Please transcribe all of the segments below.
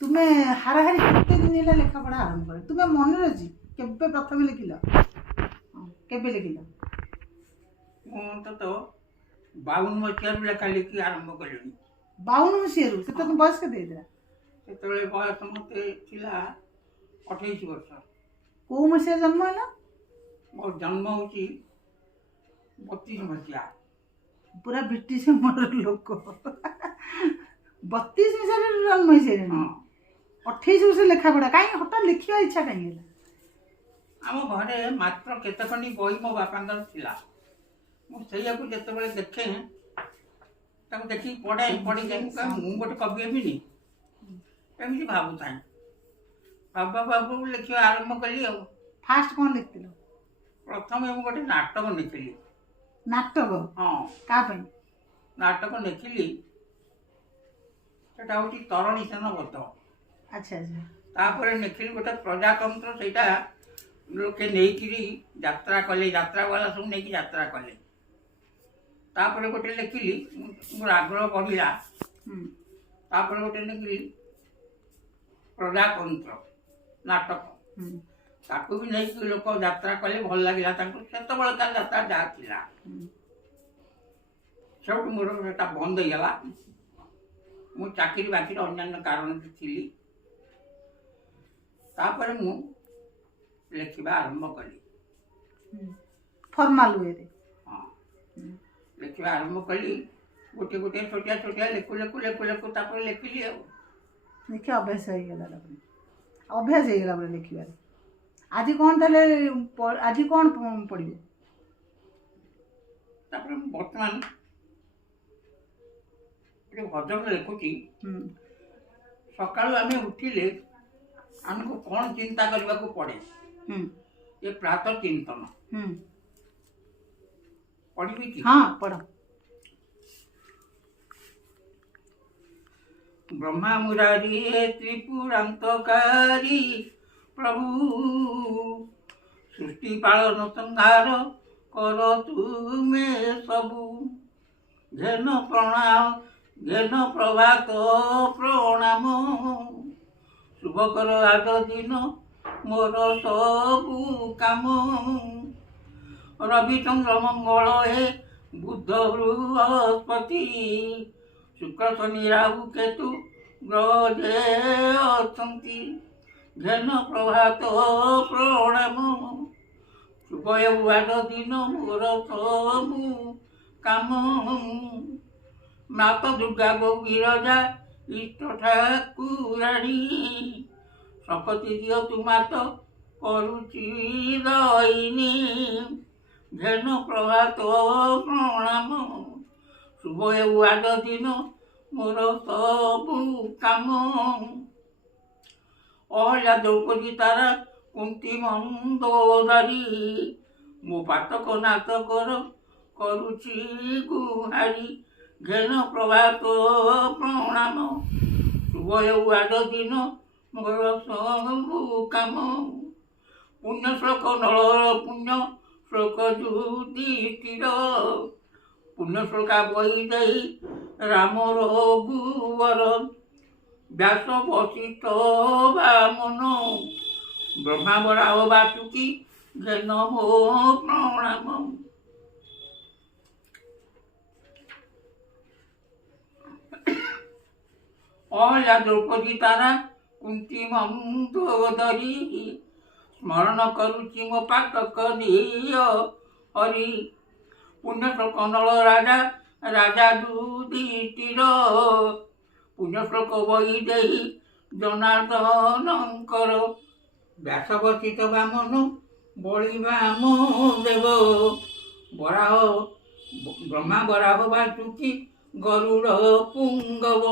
तुम्हें हाराहारी केते दिन है लेखा पढ़ा आरंभ कर तुम्हें मन रही केबे प्रथम लिखिल केबे लिखिल ମୁଁ ତ 52 ମସିହାରୁ ଲେଖା ଲେଖି ଆରମ୍ଭ କଲିଣି। 52 ମସିହାରୁ ସେ ତ ବୟସ କେତେ ହେଇଥିଲା ସେତେବେଳେ ବୟସ ମୋତେ ଥିଲା 28 ବର୍ଷ। କୋଉ ମସିହା ଜନ୍ମ ହେଲା ମୋ ଜନ୍ମ ହେଉଛି 32 ମସିହା। पूरा ब्रिटिश मर लोक 32 मसीह जन्म हो सारे ହଁ 28 वर्ष लेखा पढ़ा कहीं हठात लिखा इच्छा कहीं ଆମ ଘରେ ମାତ୍ର କେତେ ଖଣ୍ଡି ବହି ମୋ ବାପାଙ୍କର ଥିଲା। ମୁଁ ସେଇଆକୁ ଯେତେବେଳେ ଦେଖେ ତାକୁ ଦେଖିକି ପଢ଼ିକି ମୁଁ ଗୋଟେ କବି ହେବିନି ଏମିତି ଭାବୁଥାଏ। ଭାବୁ ଲେଖିବା ଆରମ୍ଭ କଲି ଆଉ। फास्ट कौन लिखिल ପ୍ରଥମେ ମୁଁ ଗୋଟେ ନାଟକ ଲେଖିଲି। नाटक ହଁ का ନାଟକ ଲେଖିଲି, ସେଟା ହେଉଛି ତରଣୀ ସେନ ବଧ। अच्छा अच्छा ତାପରେ ଲେଖିଲି ଗୋଟେ ପ୍ରଜାତନ୍ତ୍ର, ସେଇଟା ଲୋକେ ନେଇକିରି ଯାତ୍ରା କଲେ, ଯାତ୍ରାବାଲା ସବୁ ନେଇକି ଯାତ୍ରା କଲେ। ତାପରେ ଗୋଟେ ଲେଖିଲି, ମୋର ଆଗ୍ରହ ବଢ଼ିଲା। ତାପରେ ଗୋଟେ ଲେଖିଲି ପ୍ରଜାତନ୍ତ୍ର ନାଟକ, ତାକୁ ବି ନେଇକି ଲୋକ ଯାତ୍ରା କଲେ, ଭଲ ଲାଗିଲା ତାଙ୍କୁ। ସେତେବେଳକାର ଯାତ୍ରା ଯାହା ଥିଲା, ସେଠୁ ମୋର ସେଟା ବନ୍ଦ ହେଇଗଲା। ମୁଁ ଚାକିରି ବାକିରି ଅନ୍ୟାନ୍ୟ କାରଣରେ ଥିଲି। ତାପରେ ମୁଁ ଲେଖିବା ଆରମ୍ଭ କଲି। फॉर्मल वे रे ହଁ ଲେଖିବା ଆରମ୍ଭ କଲି। ଗୋଟିଏ ଗୋଟିଏ ଛୋଟିଆ ଛୋଟିଆ ଲେଖୁ ତାପରେ ଲେଖିଲି ଆଉ। लिखे अभ्यास हो गला अभ्यास हो गला लिखिबार आज कौन ताले आज कौन पढ़िबो ତାପରେ ମୁଁ ବର୍ତ୍ତମାନ ଗୋଟେ ଭଜନ ଲେଖୁଛି। ସକାଳୁ ଆମେ ଉଠିଲେ ଆମକୁ କ'ଣ ଚିନ୍ତା କରିବାକୁ ପଡ଼େ, ଏ ପ୍ରାତଃ ଚିନ୍ତନ। ପଢ଼ିବି କି? हाँ पढ़ ब्रह्मा मुरारी त्रिपुरांतकारी प्रभु, सृष्टि पालन संहार कर तुमे सबु। घेन प्रभात प्रणाम, शुभ कर आज दिन मोर सबु काम। रवि चंद्र मंगल हे बुध बृहस्पति, शुक्र शनि राहु केतु ग्रह जे अछंती। घेन प्रभात प्रणाम, शुभ हेउ आज दिन मोर सबु काम। माता दुर्गा गौ विरजा इष्ट ठाकुराणी, शपथि दियो तु मात करुची दयिनी। घेन प्रभात प्रणाम, शुभ हेउ आज दिन मोर सबु काम। अहल्या द्रौपदी तारा कुंती मंदोदरी, मो पातक नाच करुची गुहारी। घेन प्रभात प्रणाम, शुभ हेउ आज दिन मोर सबु काम। पुण्य श्लोक नळर पुण्य श्लोक युधिष्ठिर, पुण्य श्लोका बही देई राम रघुवर। व्यास वशिष्ठ वामन, ब्रह्मा बराह बासुकी। घेन मो प्रणाम। अहल्या द्रौपदी तारा कुंती मंदोदरी, स्मरण करुची मो पातक दिय हरि। पुण्य श्लोक नल राजा राजा युधिष्ठिर, पुण्य श्लोक बही देही जनार्दनकर। व्यास वशिष्ठ वामन बळी वाम देव, बराह ब्रह्मा बराह बासुकी गरुड़ पुंगव।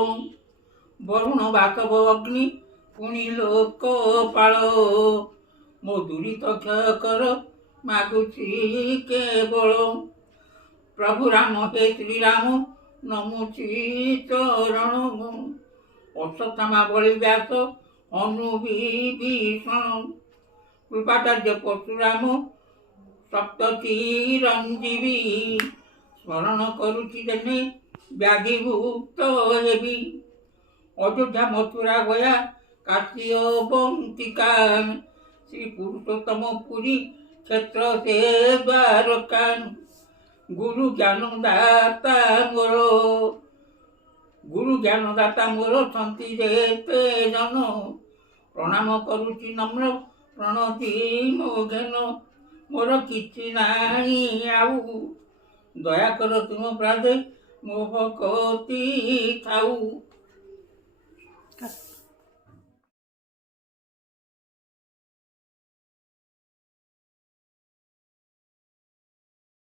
वरुण वासव अग्नि पुणी लोकपाल, मो दुरित क्षय कर मागुची केवल। प्रभु राम हे श्री राम नमुची चरण, अश्वत्थामा बलि व्यास अनुविभीषण। कृपाचार्य परशुराम सप्तचिरंजीवी, स्मरण करुची देने व्याधिभुक्त हेबी। ଅଯୋଧ୍ୟା ମଥୁରା ଗୟା କାଶୀ ଅବନ୍ତିକାନ୍ ଶ୍ରୀ ପୁରୁଷୋତ୍ତମ ପୁରୀ କ୍ଷେତ୍ର ସେ ଦ୍ୱାରକାନ୍ ଗୁରୁ ଜ୍ଞାନଦାତା ମୋର ଛନ୍ତି ଯେତେ ଜନ ପ୍ରଣାମ କରୁଛି ନମ୍ର ପ୍ରଣତି ମୋ ଘେନ ମୋର କିଛି ନାହିଁ ଆଉ ଦୟାକର ତୁମ ପ୍ରାଦେ ମୋ ଭକତି ଥାଉ।